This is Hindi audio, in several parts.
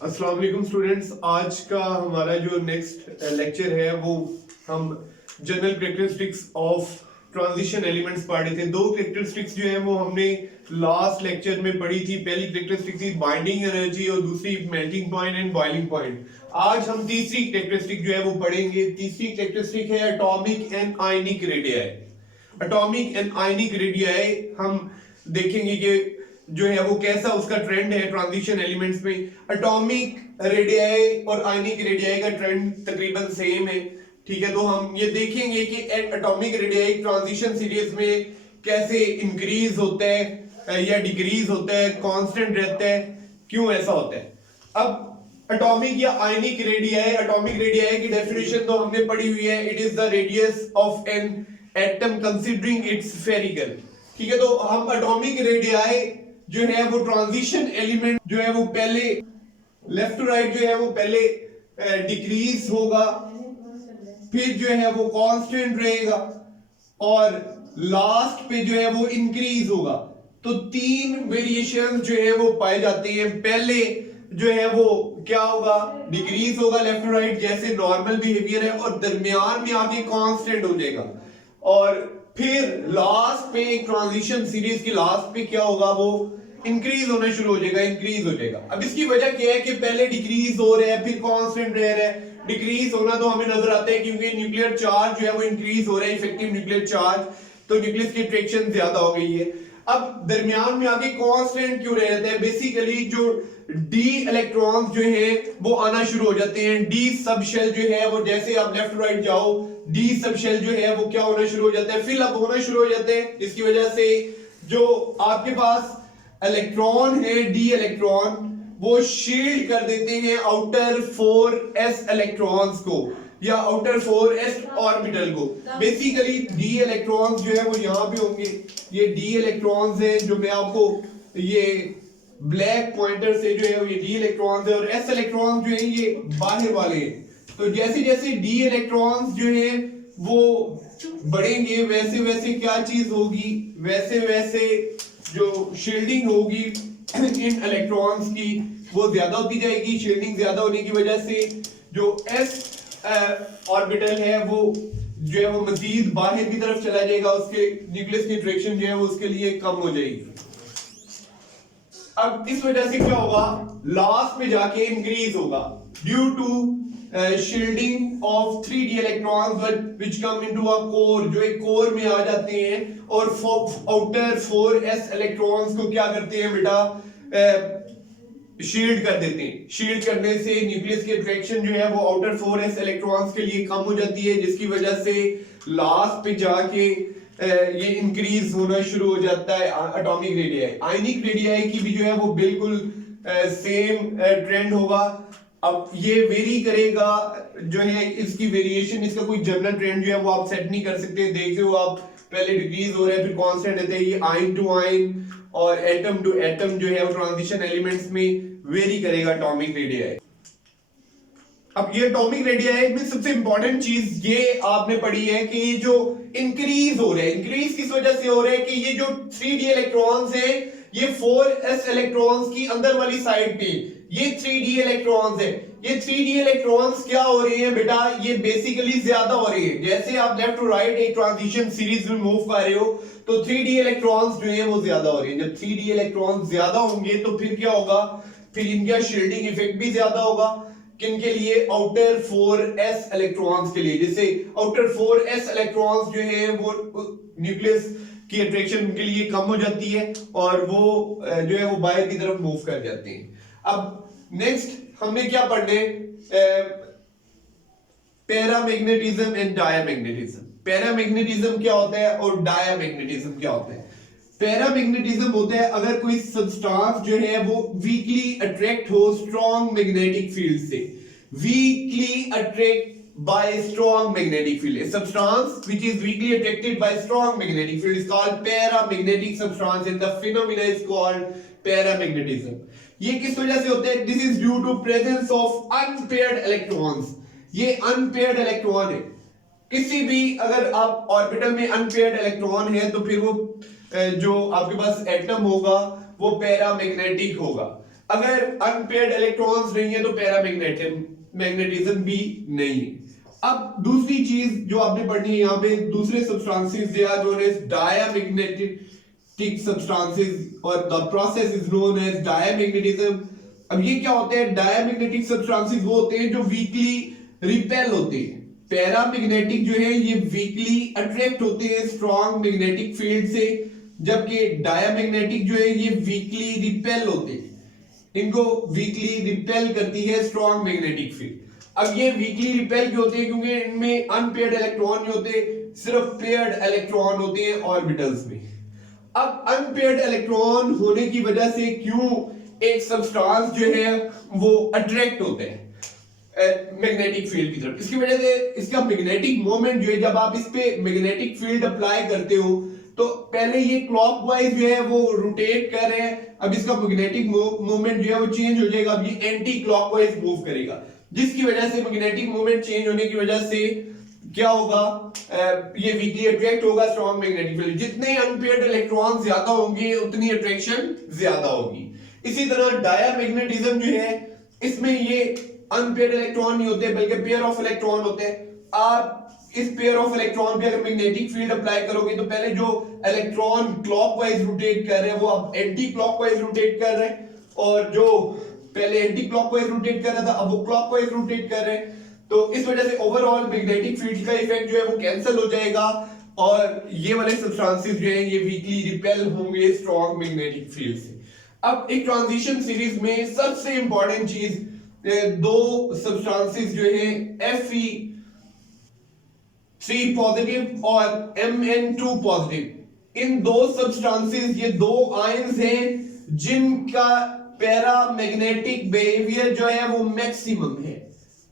अस्सलाम वालेकुम स्टूडेंट्स। आज का हमारा जो नेक्स्ट लेक्चर है वो हम general characteristics of transition elements पढ़ रहे थे। दो कैरेक्टरिस्टिक्स जो है वो हमने लास्ट लेक्चर में पढ़ी थी। पहली कैरेक्टरिस्टिक थी बाइंडिंग एनर्जी और दूसरी melting point and boiling point. आज हम तीसरी कैरेक्टरिस्टिक जो है वो पढ़ेंगे। तीसरी कैरेक्टरिस्टिक है atomic and ionic radii. Atomic and ionic radii हम देखेंगे कि जो है वो कैसा उसका ट्रेंड है ट्रांजिशन एलिमेंट्स में। एटॉमिक रेडियाई और आयनिक रेडियाई का ट्रेंड तकरीबन सेम है, ठीक है। तो हम ये देखेंगे कि एटॉमिक रेडियाई ट्रांजिशन सीरीज में कैसे इंक्रीज होता है या डिक्रीज होता है, कांस्टेंट रहता है, क्यों ऐसा होता है। अब एटॉमिक या आयनिक रेडियाई, एटॉमिक रेडियाई की डेफिनेशन तो हमने पढ़ी हुई है। It is the radius of an atom considering it's spherical, ठीक है। तो हम एटॉमिक रेडियाई जो है वो ट्रांजिशन एलिमेंट जो है वो पहले लेफ्ट टू राइट जो है वो पहले डिक्रीज होगा, फिर जो है वो कांस्टेंट रहेगा और लास्ट पे जो है वो इंक्रीज होगा। तो तीन वेरिएशन जो है वो पाए जाते हैं। पहले जो है वो क्या होगा, डिक्रीज होगा लेफ्ट टू राइट जैसे नॉर्मल बिहेवियर है, और दरमियान में आके कांस्टेंट हो जाएगा, और फिर लास्ट पे एक ट्रांजिशन सीरीज की लास्ट पे क्या होगा, वो इंक्रीज होना शुरू हो जाएगा, इंक्रीज हो जाएगा। अब इसकी वजह क्या है कि पहले डिक्रीज हो रहा है फिर कांस्टेंट रह रहा है। डिक्रीज होना तो हमें नजर आता है क्योंकि न्यूक्लियर चार्ज जो है वो इंक्रीज हो रहा है, इफेक्टिव न्यूक्लियर चार्ज, तो न्यूक्लियस की अट्रैक्शन ज्यादा हो गई है। अब दरमियान में आगे कांस्टेंट क्यों रहता है, बेसिकली जो डी इलेक्ट्रॉन्स जो है वो आना शुरू हो जाते हैं। डी सब शेल जो है वो जैसे आप लेफ्ट राइट जाओ, डी सब शेल जो है वो क्या होना शुरू हो जाता है, फिल अप होना शुरू हो जाते हैं। इसकी वजह से जो आपके पास इलेक्ट्रॉन है, डी इलेक्ट्रॉन, वो शील्ड कर देते हैं आउटर 4s इलेक्ट्रॉन्स को या आउटर 4s ऑर्बिटल को। बेसिकली डी इलेक्ट्रॉन्स जो है वो यहां पे होंगे। ये डी इलेक्ट्रॉन्स हैं जो मैं आपको ये ब्लैक पॉइंटर से जो है ये डी इलेक्ट्रॉन्स है, और एस इलेक्ट्रॉन्स जो है ये बाहर वाले हैं। तो जैसे जैसे डी इलेक्ट्रॉन्स जो है वो बढ़ेंगे वैसे वैसे क्या चीज होगी, वैसे वैसे जो शील्डिंग होगी इन इलेक्ट्रॉन्स की वो ज्यादा होती जाएगी। शील्डिंग ज्यादा होने की वजह से जो s ऑर्बिटल है वो जो है वो मजीद बाहर की तरफ चला जाएगा, उसके न्यूक्लियस की अट्रैक्शन जो है वो उसके लिए कम हो जाएगी। अब इस वजह से क्या होगा, लास्ट में जाके इंक्रीज होगा due to shielding of 3d electrons which come into a core, जो एक कोर में आ जाते हैं और आउटर 4s इलेक्ट्रॉन्स को क्या करते हैं बेटा, शील्ड कर देते हैं। शील्ड करने से न्यूक्लियस की अट्रैक्शन जो है वो आउटर 4s इलेक्ट्रॉन्स के लिए कम हो जाती है, जिसकी वजह से लास्ट पे जाके ये इंक्रीज होना शुरू हो जाता है एटॉमिक रेडियाई। आयनिक रेडियाई की भी जो है वो बिल्कुल सेम ट्रेंड होगा। अब ये वेरी करेगा जो है, इसकी वेरिएशन, इसका कोई जनरल ट्रेंड जो है वो आप सेट नहीं कर सकते। देखे हो आप, पहले डिक्रीज हो रहा है फिर कांस्टेंट रहता है। ये आयन टू आयन और एटम टू एटम जो है वो ट्रांजिशन एलिमेंट्स में वेरी करेगा एटॉमिक रेडियाई। अब ये एटॉमिक रेडियाई में सबसे इंपॉर्टेंट चीज ये आपने पढ़ी है कि ये जो इंक्रीज हो रहा है, इंक्रीज किस वजह से हो रहा है कि ये जो 3d इलेक्ट्रॉन्स हैं ये 4s इलेक्ट्रॉन्स की अंदर वाली साइड पे ये 3d इलेक्ट्रॉन्स है। ये 3d इलेक्ट्रॉन्स क्या हो रहे हैं बेटा, ये बेसिकली ज्यादा हो रहे हैं। जैसे आप लेफ्ट टू राइट एक ट्रांजिशन सीरीज में मूव कर रहे हो तो 3d इलेक्ट्रॉन्स जो है वो ज्यादा हो रहे हैं। जब 3d इलेक्ट्रॉन्स ज्यादा होंगे तो फिर क्या होगा, फिर इनका शील्डिंग इफेक्ट भी ज्यादा होगा। किनके लिए, आउटर 4s इलेक्ट्रॉन्स के लिए। जैसे आउटर 4s इलेक्ट्रॉन्स जो है वो न्यूक्लियस की अट्रैक्शन के लिए कम हो जाती है और वो जो है वो बाहर की तरफ मूव कर जाते हैं। अब नेक्स्ट हमें क्या पढ़ने, पैरामैग्नेटिज्म एंड डायामैग्नेटिज्म। पैरामैग्नेटिज्म क्या होता है और डायामैग्नेटिज्म क्या होता है। पैरामैग्नेटिज्म होता है अगर कोई सब्सटेंस जो है वो वीकली अट्रैक्ट हो स्ट्रॉन्ग मैग्नेटिक फील्ड से, weekly attract by strong magnetic field. A substance which is weakly attracted by strong magnetic field is called paramagnetic substance and the phenomena is called paramagnetism. ये किस वजह से होता है, this is due to presence of unpaired electrons. ये unpaired electron है। किसी भी अगर आप ऑर्बिटल में अनपेयर्ड इलेक्ट्रॉन है तो फिर वो जो आपके पास एटम होगा वो पैरामैग्नेटिक होगा। अगर अनपेयर्ड इलेक्ट्रॉन्स नहीं है तो मैग्नेटिज्म भी नहीं है। अब दूसरी चीज जो आपने पढ़नी है यहाँ पे, दूसरे substances they are known as diamagnetic substances और the process is known as diamagnetism. अब ये क्या होते हैं? डायमैग्नेटिक सब्सटेंसेस वो होते हैं जो वीकली रिपेल होते हैं। पैरामैग्नेटिक जो है ये वीकली अट्रैक्ट होते हैं स्ट्रॉन्ग मैग्नेटिक फील्ड से, जबकि डायमैग्नेटिक जो है ये वीकली रिपेल होते हैं, इनको वीकली रिपेल करती है स्ट्रॉन्ग मैग्नेटिक फील्ड। अब ये वीकली रिपेल क्यों होते हैं? क्योंकि इनमें अनपेयर्ड इलेक्ट्रॉन नहीं होते, सिर्फ पेयर्ड इलेक्ट्रॉन होते हैं ऑर्बिटल्स में। अब अनपेयर्ड इलेक्ट्रॉन होने की वजह से क्यों एक सब्सटेंस जो है वो अट्रैक्ट होते हैं मैग्नेटिक फील्ड की तरफ? इसकी वजह से इसका मैग्नेटिक मोमेंट जो है, जब आप इस पे मैग्नेटिक फील्ड अप्लाई करते हो तो पहले ये क्लॉकवाइज जो है वो रोटेट कर रहे हैं, अब इसका मैग्नेटिक मोमेंट जो है वो चेंज हो जाएगा, अब ये एंटी क्लॉकवाइज मूव करेगा, जिसकी वजह से मैग्नेटिक मोमेंट चेंज होने की वजह से क्या होगा? ये वीकली अट्रैक्ट होगा स्ट्रॉन्ग मैग्नेटिक फील्ड। जितने अनपेयर्ड इलेक्ट्रॉन ज्यादा होंगे उतनी अट्रैक्शन ज्यादा होगी। इसी तरह डायमैग्नेटिज्म जो है, इसमें ये अनपेयर्ड इलेक्ट्रॉन नहीं होते बल्कि पेयर ऑफ इलेक्ट्रॉन होते हैं। आप इस पेयर ऑफ इलेक्ट्रॉन पे अगर मैग्नेटिक फील्ड अप्लाई करोगे तो पहले जो इलेक्ट्रॉन क्लॉकवाइज रोटेट कर रहे हैं वो अब एंटी क्लॉकवाइज रोटेट कर रहे हैं, और जो पहले एंटी क्लॉकवाइज रोटेट कर रहा था अब वो क्लॉकवाइज रोटेट कर रहे हैं। तो इस वजह से ओवरऑल मैग्नेटिक फील्ड का इफेक्ट जो है वो कैंसिल हो जाएगा और ये वाले सब्सटेंसेस जो है ये वीकली रिपेल होंगे स्ट्रॉन्ग मैग्नेटिक फील्ड से। अब एक ट्रांजिशन सीरीज में सबसे इंपॉर्टेंट चीज, दो सब्सटेंसेस जो है Fe3 पॉजिटिव और Mn2 पॉजिटिव, इन दो सब्सटेंसेस, ये दो आयंस हैं जिनका पैरामैग्नेटिक बिहेवियर जो है वो मैक्सिमम है।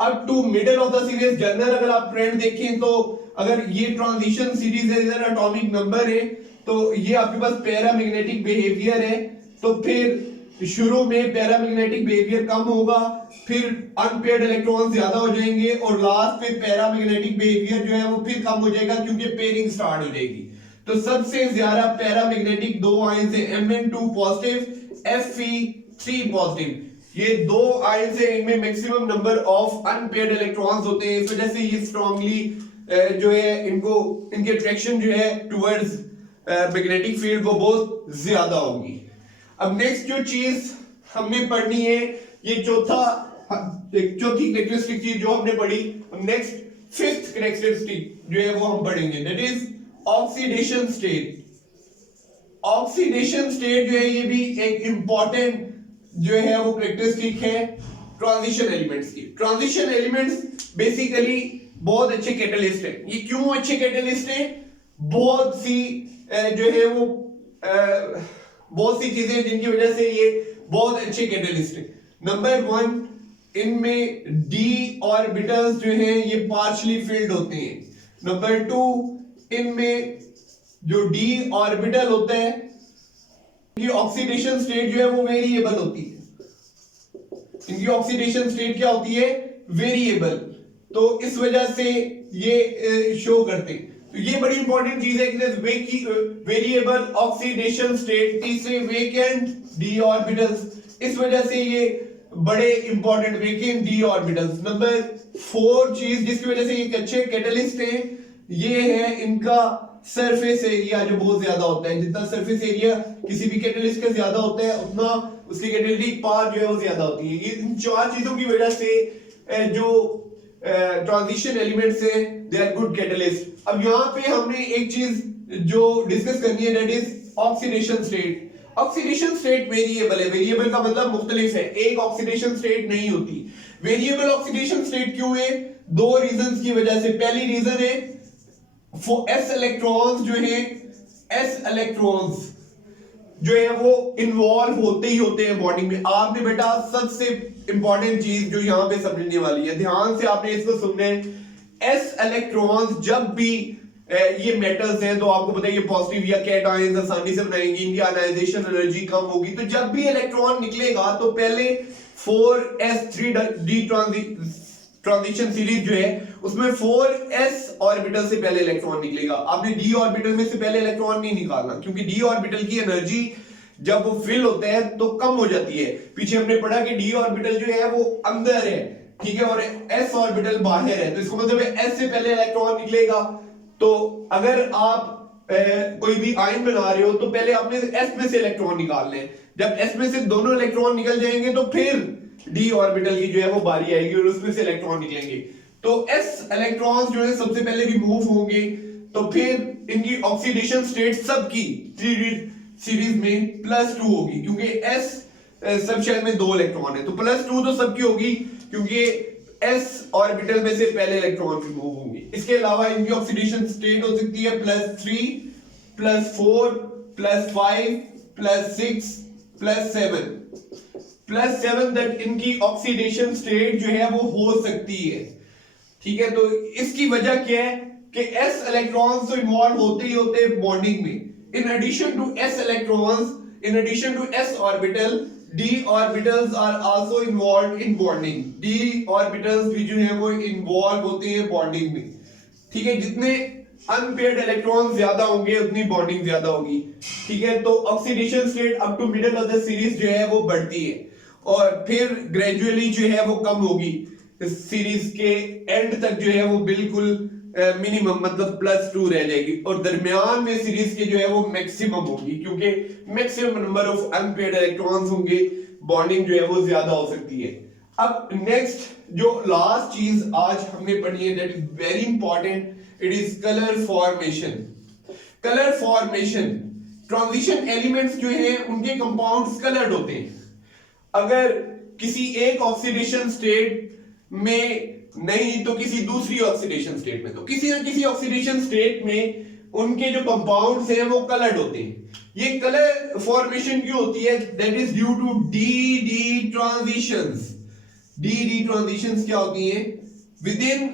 अब to middle of the series general अगर आप ट्रेंड देखें तो अगर ये ट्रांजिशन सीरीज है, इधर एटॉमिक नंबर है, तो ये आपके पास पैरामैग्नेटिक बिहेवियर है, तो फिर शुरू में पैरामैग्नेटिक बिहेवियर कम होगा, फिर अनपेयर्ड इलेक्ट्रॉन ज्यादा हो जाएंगे और लास्ट पे पैरामैग्नेटिक बिहेवियर जो है वो फिर कम हो जाएगा क्योंकि पेयरिंग स्टार्ट हो जाएगी। तो सबसे ज्यादा पैरामैग्नेटिक दो आयंस है Mn2 पॉजिटिव, Fe3 पॉजिटिव, ये दो आयंस है, इनमें maximum number of unpaired electrons होते हैं, इस वजह से ये स्ट्रांगली जो है इनको इनकी अट्रैक्शन जो है टुवर्ड्स मैग्नेटिक फील्ड वो बहुत ज्यादा होगी। अब नेक्स्ट जो चीज हमने पढ़नी है, ये चौथी कैरेक्टरिस्टिक चीज जो हमने पढ़ी, नेक्स्ट फिफ्थ कैरेक्टरिस्टिक जो है वो हम पढ़ेंगे, that is oxidation state. Oxidation state जो है ये भी एक इंपॉर्टेंट जो है वो कैरेक्टरिस्टिक है ट्रांजिशन एलिमेंट्स की। ट्रांजिशन एलिमेंट्स बेसिकली बहुत अच्छे कैटलिस्ट हैं। ये क्यों अच्छे कैटलिस्ट हैं? बहुत सी जो है वो बहुत सी चीजें जिनकी वजह से ये बहुत अच्छे कैटलिस्ट हैं। नंबर 1, इनमें डी ऑर्बिटल्स जो हैं ये पार्शियली फिल्ड होते हैं। नंबर 2, इनमें जो डी ऑर्बिटल होता है इनकी ऑक्सीडेशन स्टेट जो है वो वेरिएबल होती है। इनकी ऑक्सीडेशन स्टेट क्या होती है? वेरिएबल। तो इस वजह से ये शो करते हैं। तो ये बड़ी इंपॉर्टेंट चीज है कि वेरिएबल ऑक्सीडेशन स्टेट, तीसरे वेकेंट डी ऑर्बिटल्स, इस वजह से ये बड़े important vacant D orbitals. Number 4 चीज जिसकी वजह से ये अच्छे कैटलिस्ट हैं, ये है इनका सरफेस एरिया जो बहुत ज्यादा होता है। जितना सरफेस एरिया किसी भी कैटलिस्ट का ज्यादा होता है उतना उसकी कैटेलिटिक पावर जो है वो ज्यादा होती है। इन 4 चीजों की वजह से जो ट्रांजिशन एलिमेंट्स हैं दे आर गुड कैटलिस्ट। अब यहाँ पे हमने एक चीज जो डिस्कस करनी है that is oxidation state. Oxidation state variable है। वेरिएबल का मतलब मुख्तलिफ है, एक ऑक्सीडेशन स्टेट नहीं होती। वेरिएबल ऑक्सीडेशन स्टेट क्यों है? 2 रीजंस की वजह से। पहली रीजन है एस इलेक्ट्रॉन्स जो है, एस इलेक्ट्रॉन्स जो है वो इन्वॉल्व होते ही होते हैं बॉन्डिंग में। आपने बेटा सबसे इंपॉर्टेंट चीज जो यहां पे समझने वाली है, ध्यान से आपने इसको सुनना है। एस इलेक्ट्रॉन्स जब भी ये मेटल्स हैं तो आपको पता है ये पॉजिटिव या कैटायंस आसानी से बनाएंगे, इनकी आयनाइजेशन एनर्जी कम होगी। तो जब भी इलेक्ट्रॉन निकलेगा तो पहले 4s3d ट्रांजिशन सीरीज जो है उसमें 4s ऑर्बिटल से पहले इलेक्ट्रॉन निकलेगा। आपने d ऑर्बिटल में से पहले इलेक्ट्रॉन नहीं निकालना क्योंकि d ऑर्बिटल की एनर्जी जब वो फिल होते हैं तो कम हो जाती है। पीछे हमने पढ़ा कि डी ऑर्बिटल जो है वो अंदर है, ठीक है, और एस ऑर्बिटल बाहर है, तो इसको मतलब एस से पहले इलेक्ट्रॉन निकलेगा। तो अगर आप कोई भी आयन बना रहे हो तो पहले आपने एस में से इलेक्ट्रॉन निकालने हैं। जब एस में से दोनों इलेक्ट्रॉन निकल जाएंगे तो फिर डी ऑर्बिटल की जो है वो बारी आएगी और उसमें से इलेक्ट्रॉन निकलेंगे। तो एस इलेक्ट्रॉन्स जो है सबसे पहले रिमूव होंगे, तो फिर इनकी ऑक्सीडेशन स्टेट सबकी सीरीज में +2 होगी, क्योंकि एस सब शेल में 2 इलेक्ट्रॉन है, तो +2 तो सबकी होगी क्योंकि एस ऑर्बिटल में से पहले इलेक्ट्रॉन रिमूव होंगे। इसके अलावा इनकी ऑक्सीडेशन स्टेट हो सकती है +3, +4, +5, +6, +7, +7 तक इनकी ऑक्सीडेशन स्टेट जो है वो हो सकती है, ठीक है। तो इसकी वजह क्या है कि s इलेक्ट्रॉन्स तो इन्वॉल्व होते ही होते हैं बॉन्डिंग में। In addition to s electrons, in addition to s orbital, d orbitals are also involved in bonding. d orbitals भी जो है वो इन्वॉल्व होते हैं बॉन्डिंग में, ठीक है। जितने अनपेयर्ड इलेक्ट्रॉन ज्यादा होंगे उतनी बॉन्डिंग ज्यादा होगी, ठीक है। तो oxidation state up to middle of the series जो है वो बढ़ती है और फिर ग्रेजुअली जो है वो कम होगी। इस सीरीज के एंड तक जो है वो बिल्कुल मिनिमम मतलब +2 रह जाएगी और दरमियान में सीरीज के जो है वो मैक्सिमम होगी, क्योंकि maximum number of unpaired electrons होंगे, बॉन्डिंग जो है वो ज्यादा हो सकती है। अब नेक्स्ट जो लास्ट चीज आज हमने पढ़ी है, that is very important, it is colour formation. Colour formation, transition elements जो हैं उनके कंपाउंड्स कलर्ड होते हैं। अगर किसी एक ऑक्सीडेशन स्टेट में नहीं तो किसी दूसरी ऑक्सीडेशन स्टेट में, तो किसी ना किसी ऑक्सीडेशन स्टेट में उनके जो कंपाउंड्स हैं वो कलर्ड होते हैं। ये कलर फॉर्मेशन क्यों होती है? That is due to D D transitions. D D transitions क्या होती हैं? Within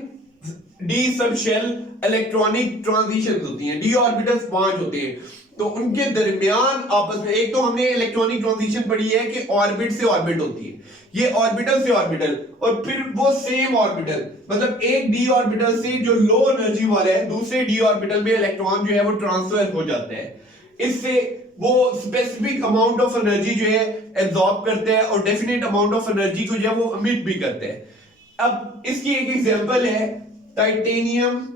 D sub shell electronic transitions होती हैं। डी ऑर्बिटल्स 5 होते हैं, तो उनके दरमियान आपस में, एक तो हमने इलेक्ट्रॉनिक ट्रांजिशन पढ़ी है कि ऑर्बिट से ऑर्बिट होती है, ये ऑर्बिटल से ऑर्बिटल, और फिर वो सेम ऑर्बिटल मतलब एक डी ऑर्बिटल से जो लो एनर्जी वाला है दूसरे डी ऑर्बिटल में इलेक्ट्रॉन जो है वो ट्रांसफर हो जाता है। इससे वो स्पेसिफिक अमाउंट ऑफ एनर्जी जो है एब्जॉर्ब करते हैं और डेफिनेट अमाउंट ऑफ एनर्जी को जो है वो एमिट भी करते हैं। अब इसकी एक एग्जांपल है टाइटेनियम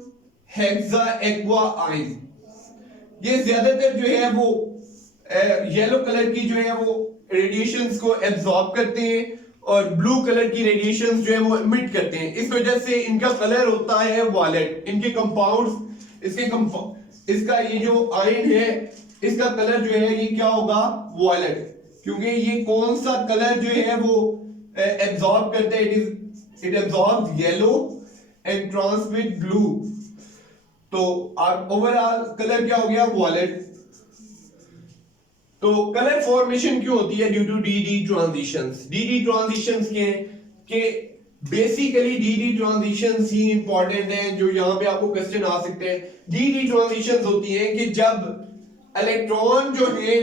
हेक्साएक्वा आयन। ये ज्यादातर जो है वो येलो कलर की जो है वो रेडिएशंस को एब्जॉर्ब करते हैं और ब्लू कलर की रेडिएशंस जो है वो एमिट करते हैं। इस वजह से इनका कलर होता है वायलेट। इनके कंपाउंड्स, इसका ये जो आयन है इसका कलर जो है ये क्या होगा? वायलेट, क्योंकि ये कौन सा कलर जो है वो एब्जॉर्ब करते हैं? It absorbs yellow and transmit blue. तो ओवरऑल कलर क्या हो गया? वायलेट। तो कलर फॉर्मेशन क्यों होती है? Due to D D transitions. D D transitions के बेसिकली डी डी ट्रांजिशंस ही इंपॉर्टेंट हैं, जो यहां पे आपको क्वेश्चन आ सकते हैं। डी डी ट्रांजिशंस होती हैं कि जब इलेक्ट्रॉन जो है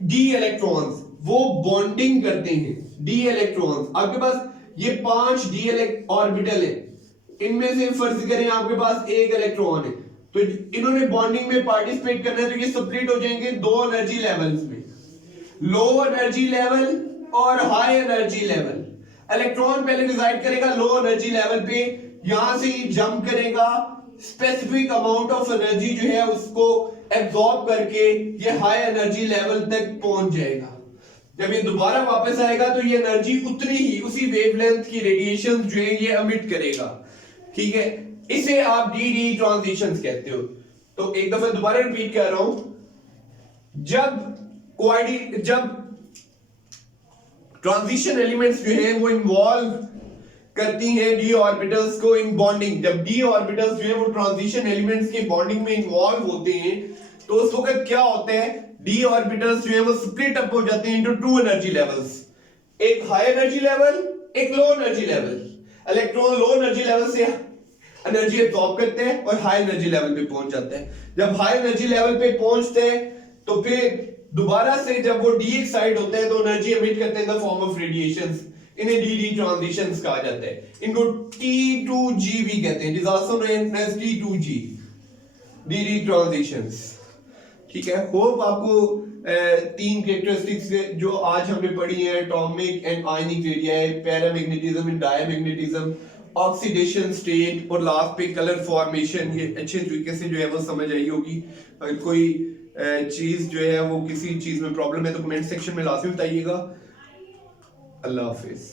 डी इलेक्ट्रॉन्स वो बॉन्डिंग करते हैं। डी इलेक्ट्रॉन्स, आपके पास ये 5 डी ऑर्बिटल है, इनमें से फर्ज करें आपके पास एक इलेक्ट्रॉन है, तो इन्होंने बॉन्डिंग में पार्टिसिपेट करना है, तो ये स्प्लिट हो जाएंगे 2 एनर्जी लेवल्स में, लो एनर्जी लेवल और हाई एनर्जी लेवल। इलेक्ट्रॉन पहले डिसाइड करेगा लो एनर्जी लेवल पे, यहां से ही जंप करेगा, स्पेसिफिक अमाउंट ऑफ एनर्जी जो है उसको एब्जॉर्ब करके ये हाई एनर्जी लेवल तक पहुंच जाएगा। जब ये दोबारा वापस आएगा तो ये एनर्जी उतनी ही उसी वेवलेंथ की रेडिएशन जो है ये एमिट करेगा, ठीक है। इसे आप डी डी ट्रांजिशंस कहते हो। तो एक दफा दोबारा रिपीट कर रहा हूं, जब ट्रांजिशन एलिमेंट्स जो है वो इन्वॉल्व करती हैं डी ऑर्बिटल्स को इन बॉन्डिंग, जब डी ऑर्बिटल्स जो है वो ट्रांजिशन एलिमेंट्स के बॉन्डिंग में इन्वॉल्व होते हैं, तो उस वक्त क्या होता है? डी ऑर्बिटल्स जो है वो स्प्लिट अप हो जाते हैं इनटू 2 एनर्जी लेवल्स, एक हाई एनर्जी लेवल, एक low energy level. Electron low energy level से एनर्जी एब्जॉर्ब करते हैं और हाई एनर्जी लेवल पे पहुंच जाते हैं। जब हाई एनर्जी लेवल पे पहुंचते हैं तो फिर दोबारा से जब वो डी एक्साइड होते हैं तो एनर्जी एमिट करते हैं in the form of radiations. इन्हें डी डी ट्रांजिशंस कहा जाता है। इनको T2G भी कहते हैं, it is also known as T2G, D D transitions, ठीक है। होप आपको तीन कैरेक्टरिस्टिक्स जो आज हमने पढ़ी है, atomic and ionic radii, paramagnetism and diamagnetism, oxidation state और लास्ट पे कलर फॉर्मेशन, ये अच्छे तरीके से जो है वो समझ आई होगी। अगर कोई चीज़ जो है वो किसी चीज़ में प्रॉब्लम है तो कमेंट सेक्शन में लाजमी बताइएगा। अल्लाह हाफिज़।